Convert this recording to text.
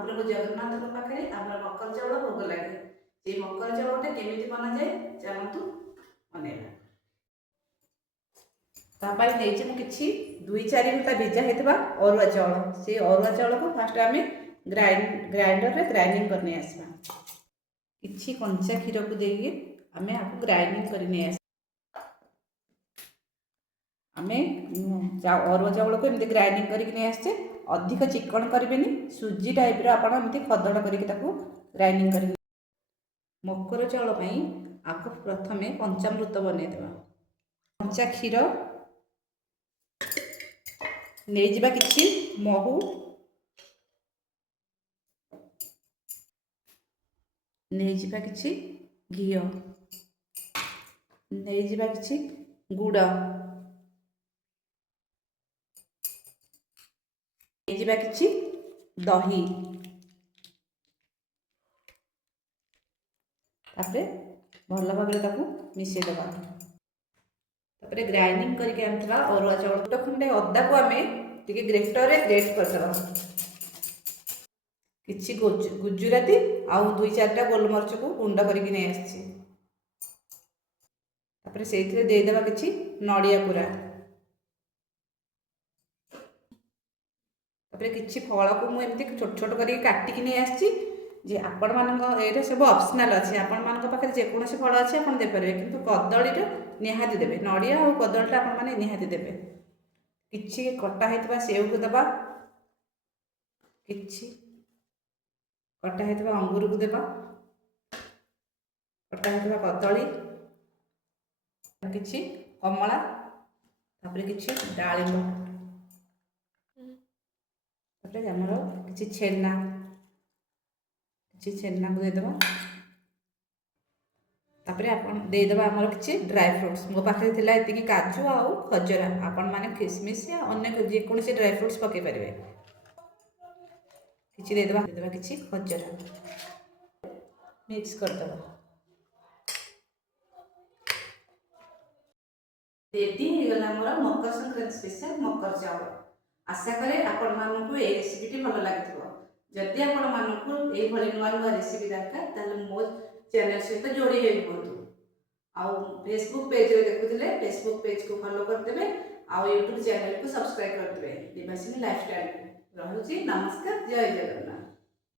महाप्रभु जगन्नाथ पाखे आमर मकर चाउल भोग लगे। से मकर चाउलटा केमिति बना जाए चलतु बनेगा। तापाई नहीं मु किछि 2-4 घंटा भिजा होता अरुआ चाउल। से अरुआ चाउल को फास्ट आम ग्राइंडर रे ग्राइंडिंग करने आसवा। किछि कंचा क्षीर को देके आमे आपको ग्राइंडिंग करने आस। आमे अरुआ चाउल को एमती ग्राइंडिंग करके नहीं आसचे। अधिक चिकन करेंगे सुजी टाइप आपण एमती खदड़ करके ग्राइंडिंग कर। मकर चाउल आपको प्रथमे पंचामृत बनईदेवा। कंचा क्षीर नहीं जावा किछि महू नहीं जावा किछि घी नहीं जावा किछि गुड़ नहीं जावा किछि दही तापरे भल भाव मिसई देवा। तापरे ग्राइंडिंग करके आनथिबा अरुआ चाउल तो खंडे अदा को आमे टिके ग्रेटर रे ग्रेट करदेवा। किछि गुजराती आउ 2-4टा गोलमरिच को गुंड करके नहीं आछि। तापरे सेथिरे दे देबा किछि नडिया पुरा। तापरे किछि फल को मु एमती छोट छोट करके काटी कि नहीं आछि। जे आपण मानक एटा सब ऑप्शनल अछि। आपण मानक पाखे जे कोनोसी फल अछि आपण दे परबे किंतु कदळी रे निहाती देबे। नडिया और कदळीटा आपण माने निहाती देबे। किछि कटा हेतबा सेव को देबा। किछि कटा हेतबा अंगूर को देबा। कटा हेतबा कदळी किछि कमला तापरे किछि डाळिंब तापरे हमरो किछि छेना को दे देबा। तापरे आपण दे देबा हमरो किछि ड्राई फ्रूट्स। मो पाखे थिला एतिकी काजू आउ खजरा आपण माने किशमिश या अन्य जे कोनोसी ड्राई फ्रूट्स पके परिबे। किछि दे देबा किछि खजरा मिक्स कर देबा। रेडी हो गला हमर मकर संक्रांति स्पेशल मकर चावल। आशा करे आपण मानकु ए रेसिपीटी भल लागिथिबो। जदि आपण मानकु ए भली नुआ नुआ रेसिपी दरकार ताले मो चैनल सहित जोड़ी हे बोलतु। आउ फेसबुक पेज रे देखुथिले फेसबुक पेज को फॉलो कर देबे। आउ यूट्यूब चैनल को सब्सक्राइब कर देबे। दिवासिनी लाइफस्टाइल रहउची। नमस्कार, जय जगन्नाथ।